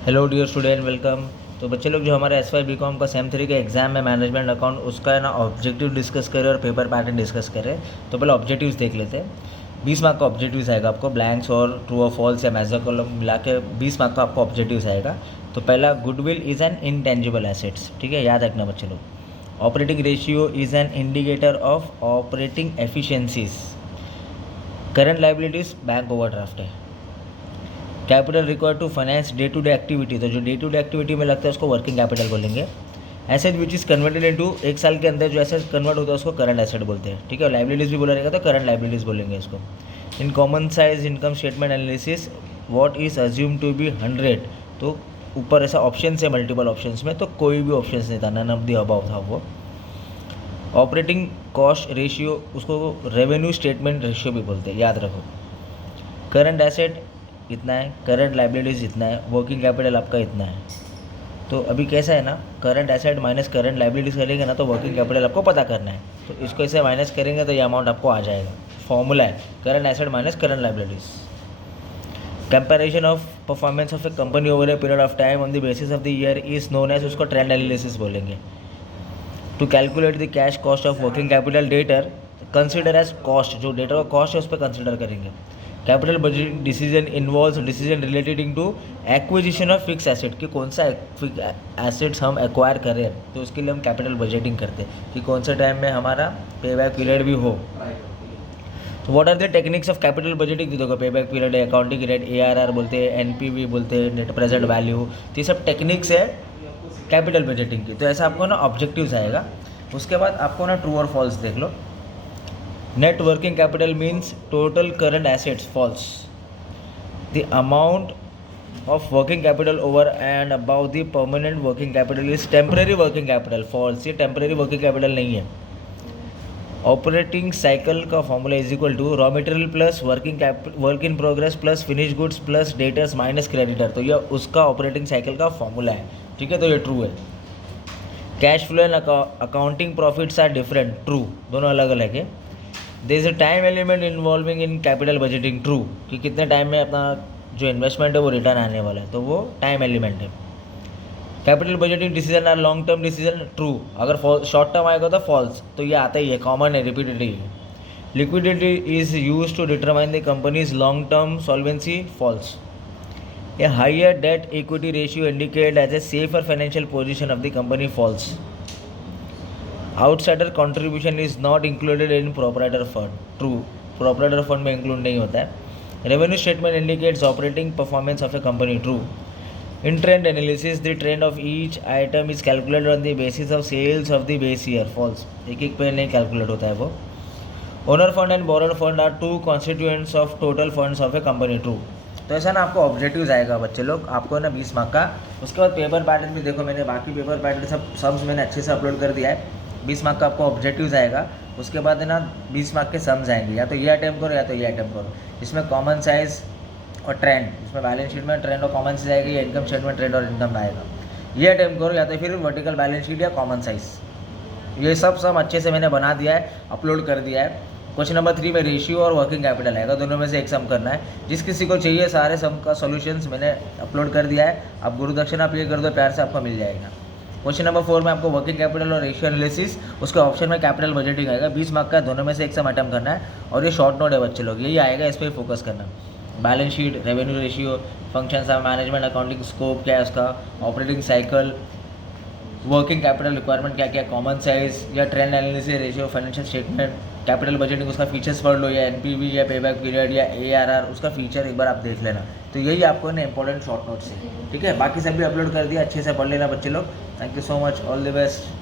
Hello dear student, welcome. तो बच्चे लोग, जो हमारे एस वाई बी कॉम का सेम 3 का एग्जाम है मैनेजमेंट अकाउंट, उसका है ना ऑब्जेक्टिव डिस्कस करें और पेपर पैटर्न डिस्कस करें। तो पहले ऑब्जेक्टिव्स देख लेते हैं। 20 मार्क का ऑब्जेक्टिव्स आएगा आपको, ब्लैंक्स और ट्रू और फॉल्स या मैजर कॉलम मिला के 20 मार्क का आपको ऑब्जेक्टिव्स आएगा। तो पहला, goodwill is an intangible assets. ठीक है, याद रखना बच्चे लोग। Operating ratio is an indicator of operating efficiencies. Current liabilities bank overdraft है। Capital required to finance day to day activity, तो जो डे टू डे एक्टिविटी में लगता है उसको वर्किंग कैपिटल बोलेंगे। Asset which is converted into, एक साल के अंदर जो एसेट कन्वर्ट होता है उसको करंट एसेट बोलते हैं। ठीक है, लाइबिलिटीज़ भी बोला रहेगा तो करंट लाइबिलिटीज़ बोलेंगे इसको। In common size income statement analysis what is assume to be 100, तो ऊपर ऐसा ऑप्शन है मल्टीपल ऑप्शन में, तो कोई भी ऑप्शन नहीं था, नन ऑफ द अबव था वो। ऑपरेटिंग कॉस्ट रेशियो, उसको रेवेन्यू स्टेटमेंट रेशियो भी बोलते हैं, याद रखो। करंट एसेट इतना है, करंट लाइबिलिटीज़ इतना है, वर्किंग कैपिटल आपका इतना है। तो अभी कैसा है ना, current asset minus current liabilities करेंगे ना तो वर्किंग कैपिटल आपको पता करना है। तो इसको ऐसे माइनस करेंगे तो ये अमाउंट आपको आ जाएगा। फॉर्मूला है current asset minus current liabilities. Comparison of performance of a company over a period of time on the basis of the year is known as, उसको ट्रेंड एनालिसिस बोलेंगे। To calculate the cash cost of working capital debtor, consider as cost, जो debtor का cost है उस पर consider करेंगे। Capital budgeting decision involves decision related to acquisition of fix asset, कि कौन सा एसेट्स हम एक्वायर करें, तो उसके लिए हम कैपिटल बजटिंग करते हैं कि कौन सा टाइम में हमारा पे बैक पीरियड भी हो। तो what are the techniques of capital budgeting, देखो पे बैक पीरियड है, अकाउंटिंग रेट, ARR बोलते हैं, NPV बोलते हैं, नेट प्रेजेंट वैल्यू, तो ये सब टेक्निक्स है कैपिटल बजटिंग की। तो ऐसा आपको ना ऑब्जेक्टिव्स आएगा। उसके बाद आपको ना ट्रू और फॉल्स देख लो। Net working capital means total current assets, false. The amount of working capital over and about the permanent working capital is temporary working capital, false. ये टेम्परेरी वर्किंग कैपिटल नहीं है। ऑपरेटिंग साइकिल का formula is equal to raw material plus work in progress plus finish goods plus debtors minus creditor, तो यह उसका operating cycle का formula है। ठीक है, तो ये ट्रू है। Cash flow and accounting profits are different, true, दोनों अलग अलग है। There is a time element involving in capital budgeting, true, कि कितने टाइम में अपना जो इन्वेस्टमेंट है वो रिटर्न आने वाला है, तो वो टाइम एलिमेंट है। Capital budgeting decision are long term decision, true. अगर शॉर्ट टर्म आएगा तो फॉल्स, तो ये आता ही है, कॉमन है, रिपीटेड है। Liquidity is use to determine the companies long term solvency, false. A higher debt equity ratio indicate as a safer financial position of the company, false. Outsider contribution is not included in proprietor fund, true, proprietor fund में include नहीं होता है। Revenue statement indicates operating performance of a company, true. In trend analysis the trend of each item is calculated on the basis of sales of the base year, false. एक एक पे नहीं calculate होता है वो। Owner fund and borrowed fund are two constituents of total funds of a company, true. तो ऐसा ना आपको ऑब्जेक्टिव्स आएगा बच्चे लोग, आपको ना 20 मार्क का। उसके बाद पेपर पैटर्न भी देखो, मैंने बाकी पेपर पैटर्न सब सम्स मैंने अच्छे से अपलोड कर दिया है। 20 मार्क का आपको ऑब्जेक्टिव्स आएगा। उसके बाद है ना 20 मार्क के सम्स आएंगे, या तो ये अटैम्प्ट करो या तो ये अटैम्प्ट करो। इसमें कॉमन साइज और ट्रेंड, इसमें बैलेंस शीट में ट्रेंड और कॉमन साइज आएगी, या इनकम स्टेटमेंट ट्रेंड और इनकम आएगा। ये अटैम्प्ट करो, या तो फिर वर्टिकल बैलेंस शीट या कॉमन साइज। ये सब सम अच्छे से मैंने बना दिया है, अपलोड कर दिया है। क्वेश्चन नंबर 3 में रेशियो और वर्किंग कैपिटल आएगा, दोनों में से एक सम करना है। जिस किसी को चाहिए सारे सम का सॉल्यूशंस मैंने अपलोड कर दिया है। आप गुरु दक्षिणा पे कर दो, प्यार से आपको मिल जाएगा। क्वेश्चन नंबर 4 में आपको वर्किंग कैपिटल और रेशियो एनालिसिस, उसके ऑप्शन में कैपिटल बजटिंग आएगा। 20 मार्क का, दोनों में से एक सम अटेम्प्ट करना है। और ये शॉर्ट नोट है बच्चे लोग, यही आएगा, इस पर फोकस करना। Balance sheet, revenue ratio, functions of management accounting, scope क्या है उसका, operating cycle, working capital requirement क्या क्या, कॉमन साइज या trend analysis, ratio, financial statement, capital budgeting, उसका फीचर्स पढ़ लो, या NPV या पेबैक पीरियड या ARR, उसका फीचर एक बार आप देख लेना। तो यही आपको ना इंपॉर्टेंट शॉर्ट नोट्स है। ठीक है, बाकी सब भी अपलोड कर दिया, अच्छे से पढ़ लेना बच्चे लोग। Thank you so much, all the best.